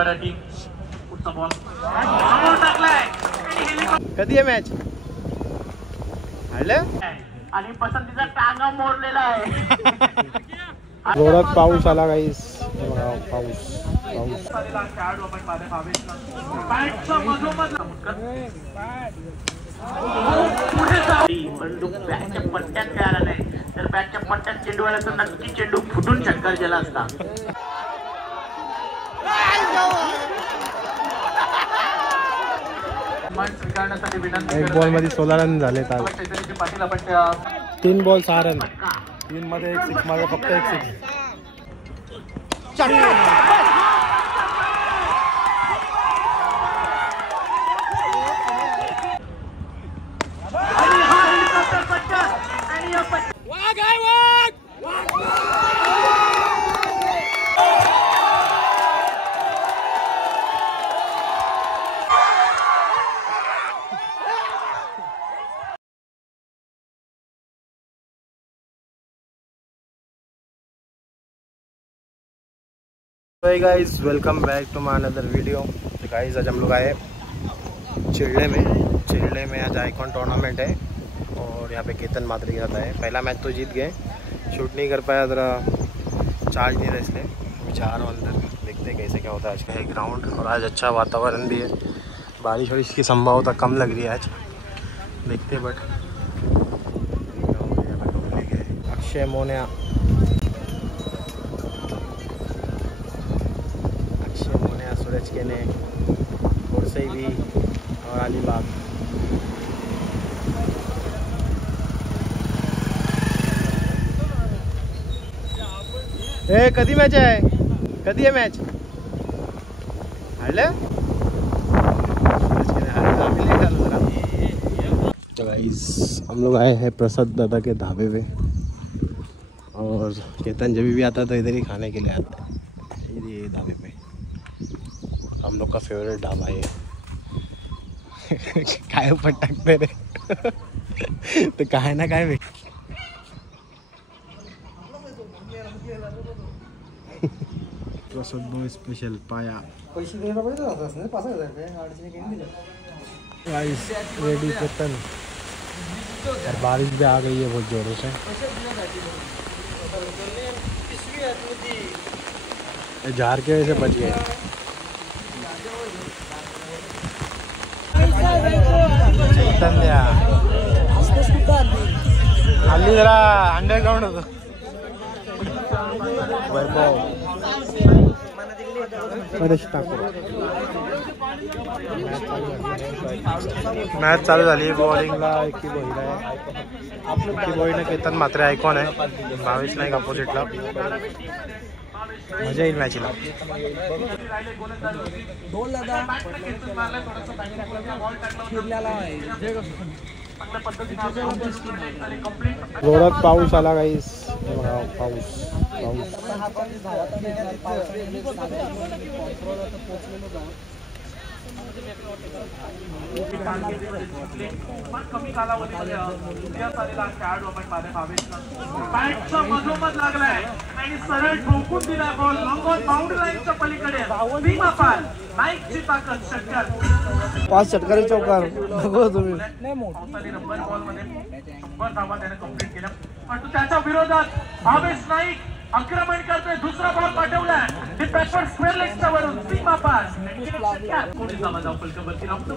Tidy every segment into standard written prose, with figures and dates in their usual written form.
गोळीबार टीम पुढचा बॉल समोर टाकलाय कधी आहे मॅच हळलं आणि पसंतीचा टांगा मोडलेला आहे जोरात पाऊस आला गाईस पाऊस पाऊस खेळाडू आपण माझ्या भावेशला बॅटचा मधोमध पुढे जाऊ पण बॅटच्या पट्ट्यात खेळायला नाही तर बॅटच्या पट्ट्यात चेंडू आला तर नक्की चेंडू फुटून षटकार गेला असता स्वीकारण्यासाठी विनंती एक बॉल मध्ये 16 रन झाले पाटील आपण 3 बॉल 6 रन 3 मध्ये 1 6 मध्ये फक्त 1 6 Hey guys, welcome back to my another video. तो गाइस आज हम लोग आए चिल्ले में आज आइकॉन टूर्नामेंट है और यहाँ पे केतन मात्रे के साथ आए। पहला मैच तो जीत गए, शूट नहीं कर पाया, ज़रा चार्ज नहीं रहा इसलिए विचार अंदर देखते हैं कैसे क्या होता है। आज का है ग्राउंड और आज अच्छा वातावरण भी है, बारिश वारिश की संभावना कम लग रही है आज, देखते हैं। बट अक्षय मोन्या सूरज के ने से भी और अलीबाग कधी मॅच आहे, कधी आहे मॅच हल्ले तो गाइस हम लोग आए हैं प्रसाद दादा के ढाबे पे और केतन जब भी आता तो इधर ही खाने के लिए आता है, ये ढाबे पे हम लोग का फेवरेट ढाबा है। काय पटकते रे तो काय ना काय प्रसाद स्पेशल पाया रेडी केतन और बारिश भी आ गई है बहुत जोरों से। झार के वजह से बच गए। हल्ली जरा अंडरग्राउंड होतं वैभव मॅच चालू झाली। बॉलिंगला की बॉईने केतन मात्रे आयकॉन आहे, भावेश नाईक अपोजिटला, मजा येईल मॅचला। जोरात पाऊस आला गाईस, पाऊस पाऊस कमी कालावधीमध्ये आलेला खेळाडू आपण माझ्या भावेशला बॅटचा मधोमध लागलाय आणि सरळ ठोकून दिला बॉल लॉंग बाउंड्री लाईनच्या पलीकडे सीमा पार। नाईकची ताकद षटकार 5 षटकारी चौकार बघू तुम्ही रबर बॉल मध्ये 100 धावा त्याने कंप्लीट केल्या, परंतु त्याच्या विरोधात भावेश नाईक आक्रमण करतोय, दुसरा बॉल पाठवलाय बॅकवर्ड स्क्वेअर लेगच्या वरून सीमा पार। कोणी धावा जाऊ फलकावरती लागतो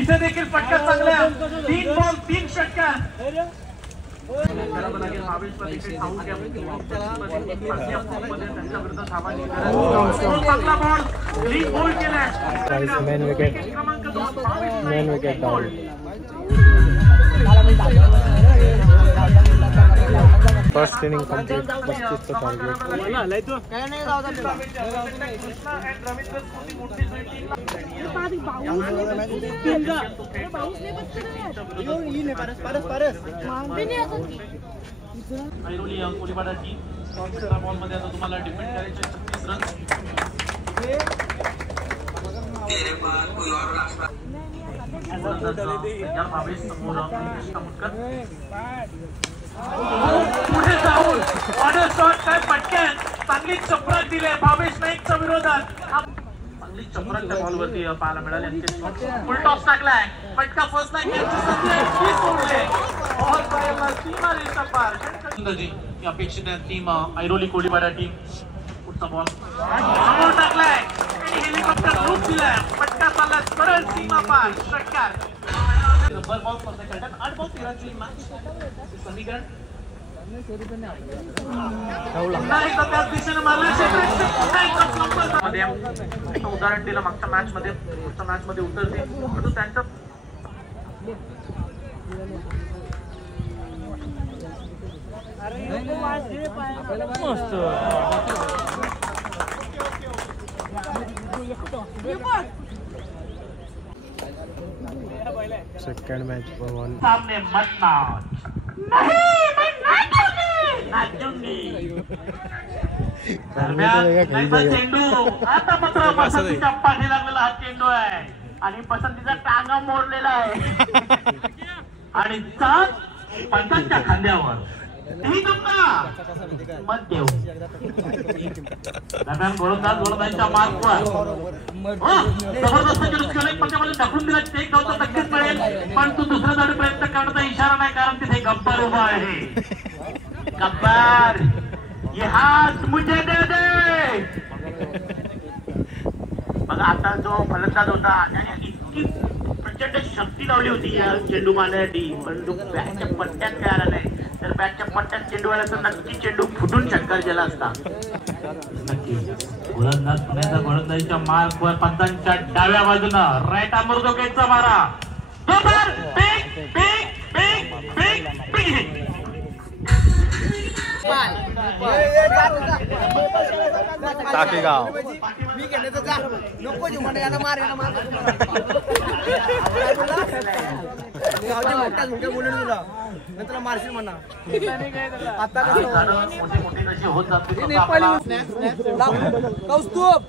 इथे देखील फटका चांगल्या 3 बॉल 3 षटकार। चांगला बॉल लीग होल्ड केलाय, main wicket down. First inning complete, 35 target. Airoli गोळीबार टीम दुसऱ्या बॉल मध्ये आता तुम्हाला डिफेंड करायचे 36 रन। या भावेश समोर पुढे जाऊन ऑर्डर शॉट काय पटकन चांगली चपराक दिले भावेश नाईकच्या विरोधात. चांगली चपराक त्या बॉलवरती पाहायला मिळाली. फुल टॉस टाकलाय पटका फर्स्ट लाईन सोडले बॉल पायाला सीमा रेषा पार. अपेक्षित आहे टीम ऐरोली कोळीवाडा टीम. पुढचा बॉल समोर टाकलाय आणि हेलिकॉप्टर लूप दिलाय पटका चालला सरळ सीमा पार षटकार. रबर बॉल स्पर्धा खेळतात 8 बॉल 13 ची मॅच समीकरण उदाहरण दिलं मागच्या मॅच मध्ये पुढच्या मॅच मध्ये उतरते परंतु त्यांचं सेकंड मॅच सामने मत चेंडू आता मात्र पसंतीच्या पाठी लागलेला हा चेंडू आहे आणि पसंतीचा टांगा मोडलेला आहे आणि पंचांच्या खांद्यावर मत देऊ दरम्यान गोलंदाजांच्या मार्कवर जबरदस्त खेळ पंचामध्ये ढकलून दिला. ते गावचा नक्कीच मिळेल पण तू दुसऱ्या जाडी प्रयत्न करण्याचा इशारा नाही कारण तिथे गब्बर उभा आहे. गब्बर ये हात मुझे दे दे. बघा आता जो फलंदाज होता त्याने इतकी प्रचंड शक्ती लावली होती या चेंडू मारण्यासाठी परंतु बॅटच्या पट्ट्यात काय आला नाही तर बॅटच्या पट्ट्यात चेंडू आला तर नक्की चेंडू फुटून षटकार गेला असता. नक्की गोलंदाज पुण्याचा गोलंदाजीच्या मार्कवर पंचांच्या डाव्या बाजूनं राईट अमृतोकेचा मारा. टाकेगाव मी केलं तर जा नको जीव म्हणा याला मार याला मार मोठ्या बोलून तुला नंतर मारशील म्हणा. आता मोठी जशी होत जाते कौस्तुभ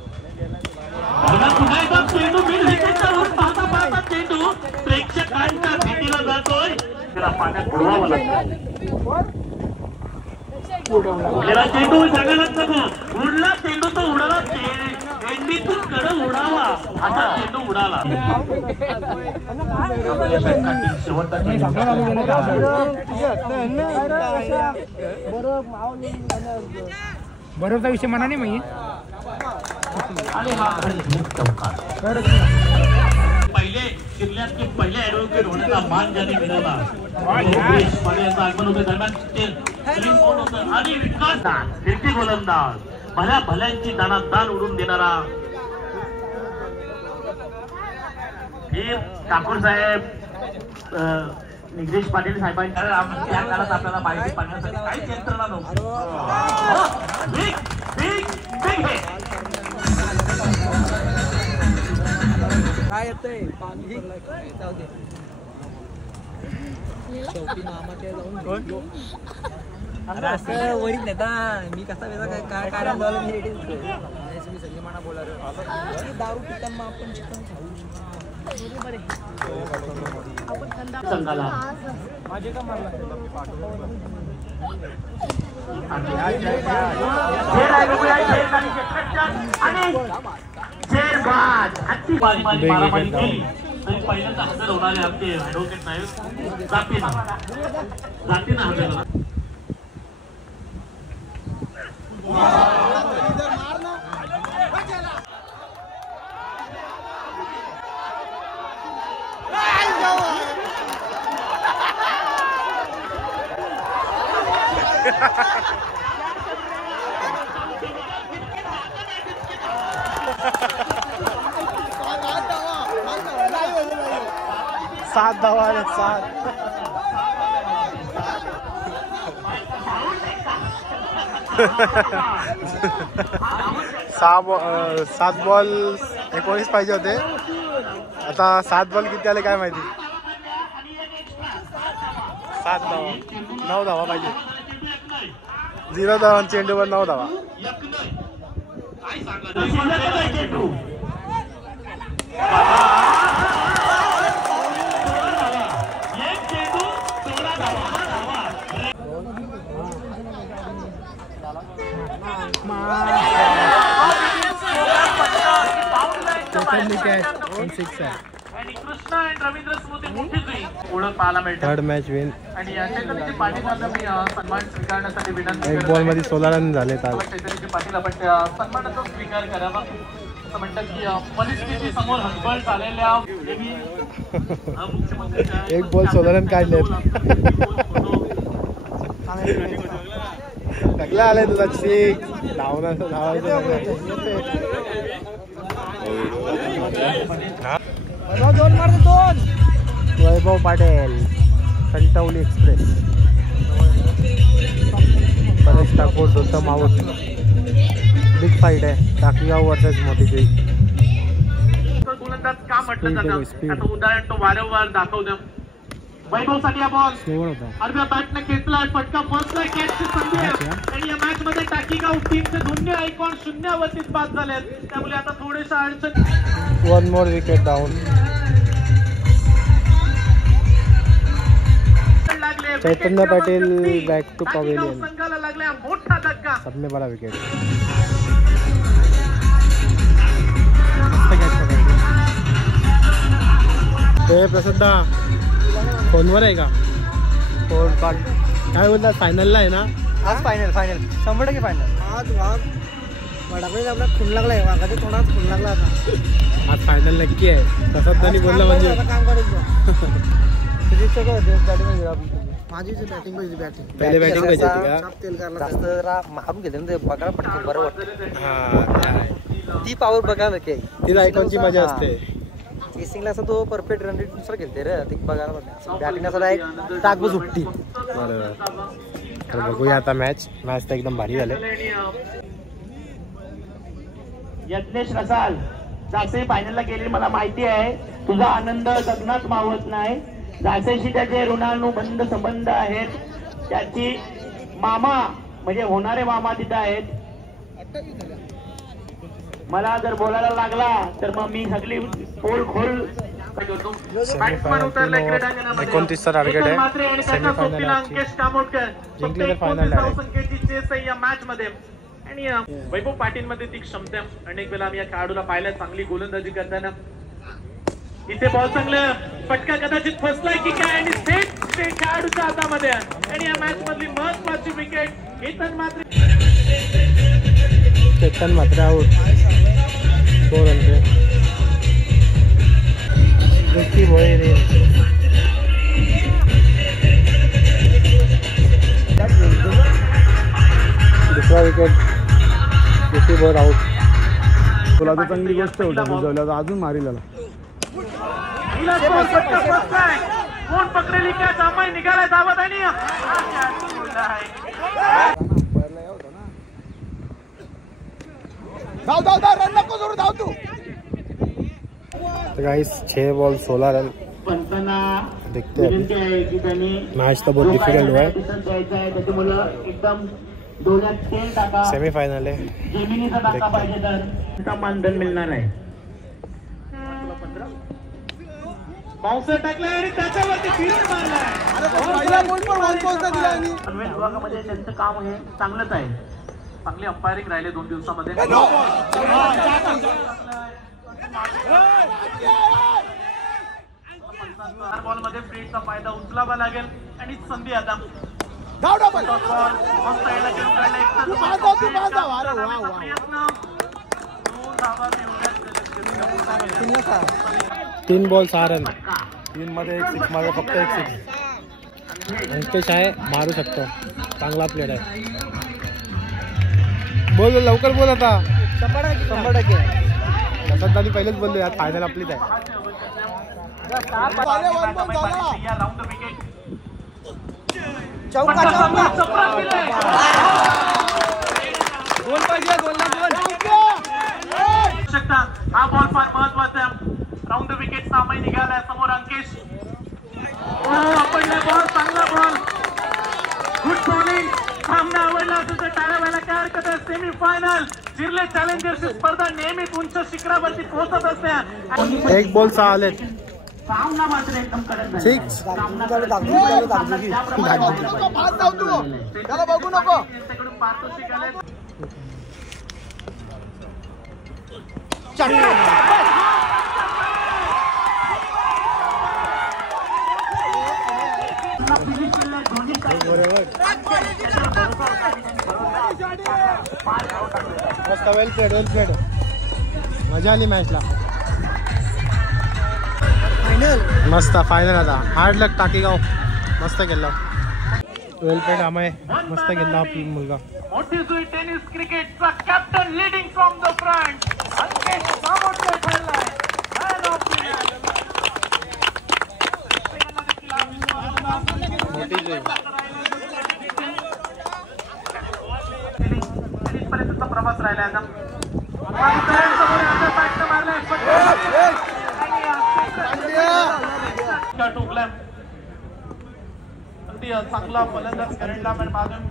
पुन्हा एकदा चेंडू बिल विकेटवर पाहता पाहता चेंडू प्रेक्षकांच्या भेटीला जातोय. त्याला पाण्यात बुडवावं लागतं. उडलेला चेंडू जगालाच नको उडला चेंडू तो उडाला चेंडीतून कडं उडावा असा चेंडू उडाला. बरोबरचा विषय म्हणा नाही माहिती पहिले जिल्ह्यात की पहिल्या ऍडव्होकेट होण्याचा मान ज्यांनी मिळवला आगमन होते दरम्यान आणि विकास फिरकी गोलंदाज भल्या भल्यांची दानादान उडून देणारा वीर ठाकूर साहेब निग्रेश पाटील साहेबांच्या त्या काळात आपल्याला माहिती पाहण्यासाठी काहीच यंत्रणा नव्हती. काय येतंय पाणी शेवटी मामाच्या जाऊन असं वरीत नेता मी कसा वेळा काय काय कारण झालं मी रेडी तुम्ही संजयमाना बोला दारू पिताना आपण चिकन खाऊ संघाला माझे का मारला मारामारी केली तरी पहिल्यांदा हजर होणारे आमचे ऍडव्होकेट साहेब जातीनं हजर होणार. सात धावा आहेत 7 बॉल 19 पाहिजे होते. आता 7 बॉल किती आले काय माहिती. 7 धावा 9 धावा पाहिजे. 0 धावा चेंडूवर 9 धावा. बॉलच्या बाहेर सिक्स आहे. आणि कृष्णा आणि रवींद्र स्मृती मोठी जुई ओळख पाहायला मिळते. Third match win. आणि चैतन्यजी पाटील मी सन्मान स्वीकारण्यासाठी विनंती एक बॉल मध्ये 16 रन झाले. चैतन्यजी पाटील आपण सन्मानाचा स्वीकार करावा. असं म्हणतात की परिस्थिती समोर हतबल झालेल्या एक बॉल 16 रन काढलेत. टाकला आलाय तुझा सिक्स. धावायचं दोन मारतो दोन. Vaibhav Patil Kankavli express. Paresh Thakur Gautam out. Big fight आहे टाकीगाव वर्सेस मोठीजुई. गोलंदाज का म्हटलं जातं आता उदाहरण तो वारंवार दाखवलं. वैभवसाठी हा बॉल अर्ध्या बॅटने खेचला. फटका फर्स्टला कॅचची संधी आहे. आणि या मॅच मध्ये टाकीगाव टीमचे दोन्ही आयकॉन शून्यावरतीच बाद झाले आहेत. त्यामुळे आता थोडेसा अडचण. One more wicket down. Chaitanya Patil back to pavilion. संघाला लागला मोठा धक्का. सबने बड़ा विकेट. ते प्रसिद्ध फोनवर आहे का? फोन कॉल काय बोलतात? फायनलला आहे ना आज? Final 100% final. आज वाघ वडाकडे आपला खून लागलाय. वाघाच्या तोंडात खून लागला आता. आज फायनल नक्की आहे. प्रसादांनी बोललं म्हणजे काम करायचं. माझी बॅटिंग पहिले बॅटिंग पाहिजे का? जास्त जरा मारून घेतलं ते बघायला पटकन बरं वाटतं. ती पॉवर बघायला ती आयकॉनची मजा असते. चेसिंगला असं तो परफेक्ट रन रेट नुसार खेळते रे. ते बघायला बॅटिंग असं एक टाकबो सुट्टी. बरोबर. तर बघूया आता मॅच तर एकदम भारी झाले. यज्ञेश रसाल जासे फायनलला गेले. मला माहिती आहे तुझा आनंद जगण्यात मावत नाही. जासेशी त्याचे ऋणानुबंध संबंध आहेत. त्याची मामा म्हणजे होणारे मामा तिथे आहेत. मला जर बोलायला लागला तर मग मी सगळी पोल खोल. 29 टार्गेट आहे. सेमीफायनल अंकेश कामोडकर जिंकले तर फायनल संख्येची या मॅच मध्ये. आणि वैभव पाटील मध्ये ती क्षमता अनेक वेळा आम्ही या खेळाडूला पाहिलं चांगली गोलंदाजी करताना. इथे बॉल चांगलं फटका कदाचित फसलाय की काय आणि थेट खेळाडूच्या हातामध्ये. आणि या मॅच मधली महत्वाची wicket Ketan Mhatre. Chetan Mhatre out. 4 run. दुसरा विकेट. Vicky ball out. तुला तर चांगली गोष्ट होती. अजून मारील कोण पकडेली काय सामाय निघालाय धावत. आणि गाइस 6 बॉल 16 रन. देखते हैं. मैच तो बहुत डिफिकल्ट हुआ है. एकदम डोळ्यात तेल टाका. सेमीफायनल आहे. जमिनीचा टाका पाहिजे तर मानधन मिळणार आहे. बाउन्सर टाकलाय आणि त्याच्यावरती फिरून मारलाय. पनवेल विभागामध्ये त्यांचं काम हे चांगलंच आहे. चांगली अंपायरिंग राहिले 2 दिवसामध्ये. बॉल मध्ये फ्रीडचा फायदा उचलावा लागेल. आणि संधी आता मस्त यायला घेऊन काढला. 3 बॉल 6 रन. 3 मध्ये 1 6 मध्ये फक्त 1 6. अंकेश आहे मारू शकतो. चांगला प्लेयर आहे. बोल लवकर बोल आता. 100%. प्रसादांनी पहिलेच बोललो यार फायनल आपलीच आहे. चौका हा बॉल फार महत्वाचा. राऊंड द विकेट सामने निघालाय. समोर अंकेश. आपण बॉल चांगला बॉल. Good bowling. सामना आवडला असेल तर टाळ्या व्हायला काय हरकत आहे. सेमीफायनल जिर्ले चॅलेंजर्स स्पर्धा नेहमीच उंच शिखरावरती पोहोचत असते. 1 बॉल 6 आले. सामना मात्र एकदम कडक झाला. 6. बघू नको. पारितोषिक आले. वेल प्लेड मजा आली मॅचला. मस्त फायनल आता. हार्ड लक टाकीगाव मस्त केलं. वेल प्लेड आम्ही मस्त केला आपला मुलगा. मोठी जुई टेनिस क्रिकेटचा captain leading from the front Ankesh Samotkar ठरलाय मॅन ऑफ द मॅच. पर्यंतचा प्रवास राहिला आता. टोकला चांगला फलंदाज करंडला पण मागून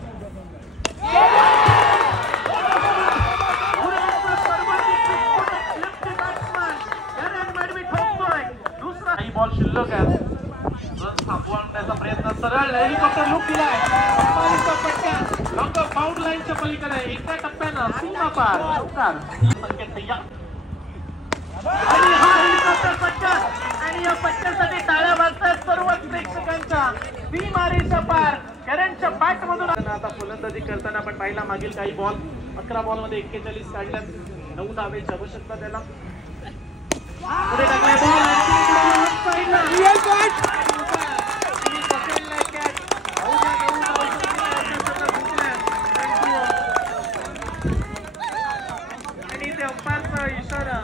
दुसरा बॉल शिल्लक आहे. थांबवण्याचा प्रयत्न सरळ हेलिकॉप्टर लूक दिलाय. लॉंग बाउंड लाईनच्या पलीकडे एका टप्प्यानं सीमा पार संकेत तयार. आणि हा हेलिकॉप्टर पट्टा आणि या पट्ट्यासाठी टाळ्या वाजतायत सर्वच प्रेक्षकांच्या. सीमारेषा पार करंटच्या बॅट मधून आता फलंदाजी करताना आपण पाहिला मागील काही बॉल 11 बॉल मध्ये 41 काढल्यात. 9 धावेची आवश्यकता त्याला. पुढे टाकलाय आणि ते अंपायरचा इशारा.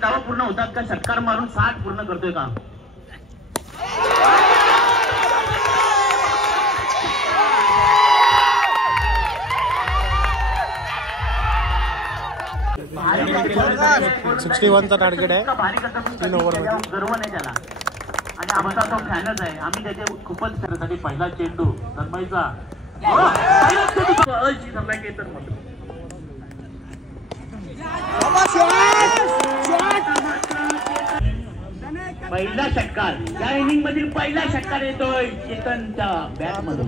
धावा पूर्ण होतात का? षटकार मारून 60 पूर्ण करतोय का? चा टार्गेट आहे. भारी करता 3 ओव्हरमध्ये गर्व नाही त्याला. आणि आमचा तो फॅनच आहे. आम्ही त्याचे खूपच त्यासाठी पहिला चेंडू धरमाईचा पहिला षटकार. या इनिंग मधील पहिला षटकार येतोय चेतनच्या बॅट मधून.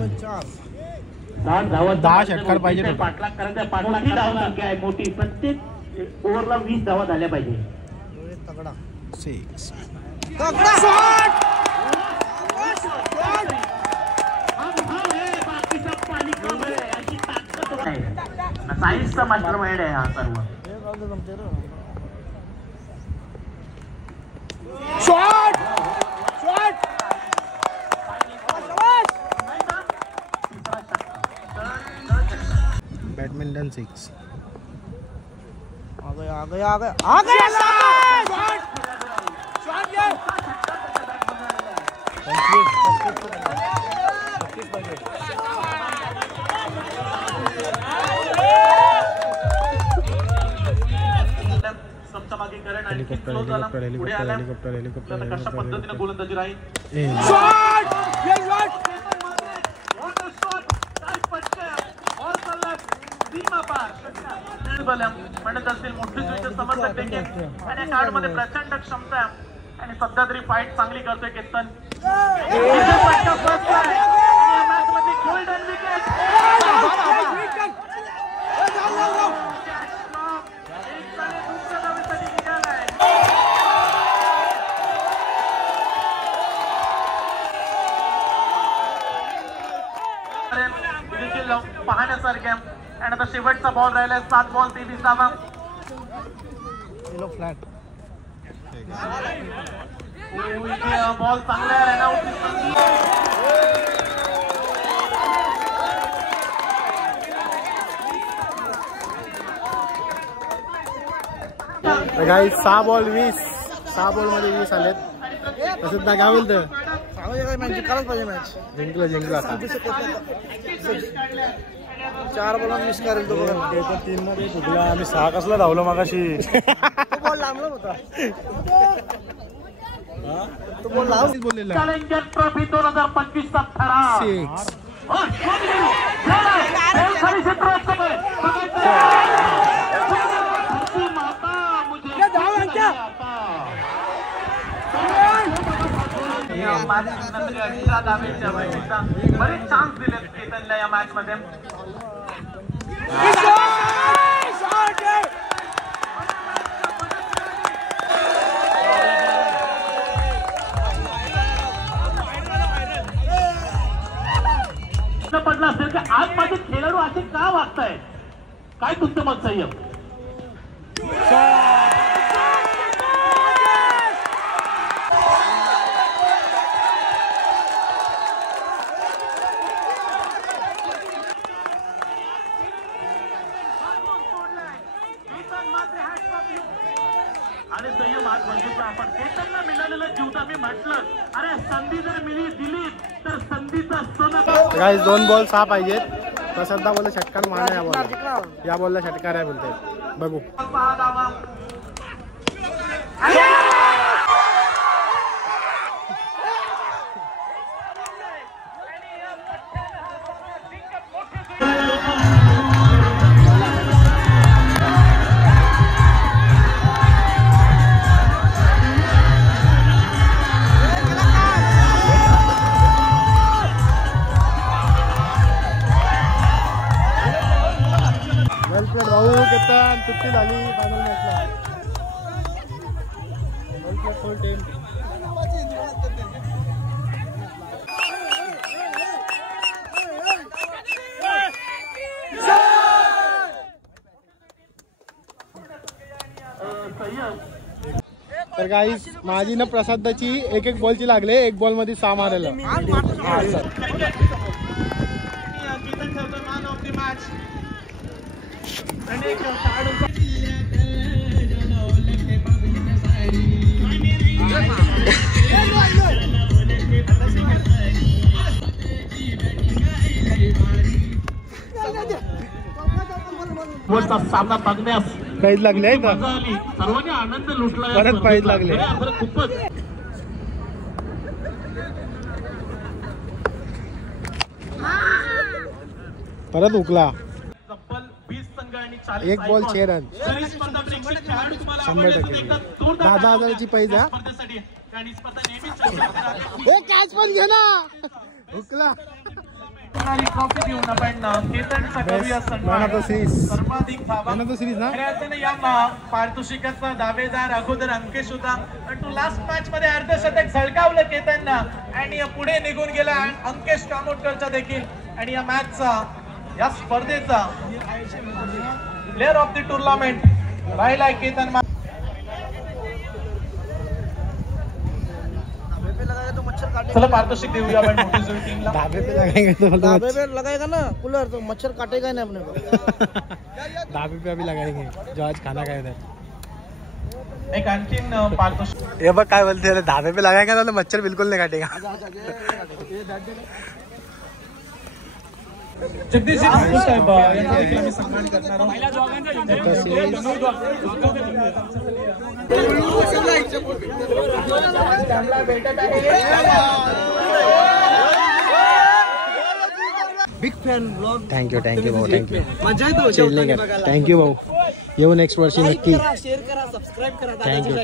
10 षटकार पाहिजे. पाठलाग करायचा. पाठलाग धावा संख्या आहे मोठी. प्रत्येक ओव्हरला 20 धावा झाल्या पाहिजे. सायन्सचा मास्टर माइंड आहे हा सर्व. बैडमिंटन 6 आ गया हेलिकॉप्टर कशा पद्धतीने गोलंदाजी राहील. म्हणत असतील मोठी सुविधा समर्थक देखील. आणि कार्ड मध्ये प्रचंड क्षमता आणि सध्या तरी फाईट चांगली करतोय केतन. Golden wicket. पाहण्यासारखे. आणि आता शेवटचा बॉल राहिला. 7 बॉल 23 धावा. फ्लॅट बॉल चांगला रनआउटची संधी. गाईस 6 बॉल 20. 6 बॉल मध्ये 20 आलेत. तसंच ना काय बोलतं जिंकला आता. 4 बॉल मिस करेल तो. 3 मध्ये चुकला. आम्ही 6 कसला धावलो मागाशी. बॉल लांबला होता. तो बॉल लावून बोललेला. चॅलेंजर ट्रॉफी 2025 चा ठराव. माता मुझे बरेच चान्स दिलेत केतनला या मॅच मध्ये. पडला असेल की आज माझे खेळाडू असे का वागतायत, काय तुमचं मत संयम? आणि संयम आज म्हणजे आपण केतनला मिळालेलं जीवता मी म्हटलं, अरे संधी जर दिली तर संधीचा सोनं. गाइस 2 बॉल 6 पाहिजेत. प्रसादा बोलले षटकार मारणे या बॉलला, या बॉलला षटकार आहे बोलते. बघू भाऊ केतन सुट्टी झाली फायनल मॅचला. फुल टीम. तर गाईस माझी ना प्रसादाची एक बॉलची लागले, एक बॉल मध्ये 6 मारायला. सामना बघण्यास प्राईज लागले आहे का? सर्वांनी आनंद लुटला. परत प्राईज लागले. खूपच परत उकला. तब्बल 20 संघ आणि 40 एक बॉल 6 रन. 100%. 10,000ची पैज. कॅच पण घे ना. उकला. ट्रॉफी देऊन आपण केतनचा करूया सन्मान. सर्वाधिक धावा या पारितोषिकाचा दावेदार अगोदर अंकेश होता, पण तो लास्ट मॅच मध्ये अर्धशतक झळकावलं केतननं आणि पुढे निघून गेला अंकेश कामोटकरचा देखील. आणि या मॅचचा, या स्पर्धेचा प्लेअर ऑफ द टुर्नामेंट राहिला केतन. चला पारितोषिक देऊया आपण मोठी जुळी टीमला. धाबे पे लगाएगा ना कूलर तो मच्छर काटेगा नहीं अपने को. धाबे पे अभी लगाएंगे जो आज खाना खाए थे. एक आणखीन पारितोषिक. ये बघ काय बोलते, धाबे पे लगाएगा ना मच्छर बिल्कुल नहीं काटेगा. जगदीश ठाकूर साहेब यांचा आम्ही सन्मान करणार आहोत. Big fan blog. थँक्यू भाऊ, थँक्यू. मजा येतो. थँक्यू भाऊ. येऊ नेक्स्ट वर्षी नक्की. शेअर करा, सबस्क्राईब करा. थँक्यू.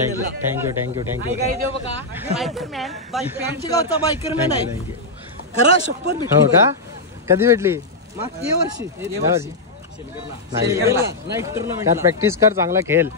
बायकरमॅन गावचा बायकरमॅन आहे खरा. शपथ भेटली. हो का? कधी भेटली? मागच्या वर्षी. प्रॅक्टिस कर, चांगला खेळ.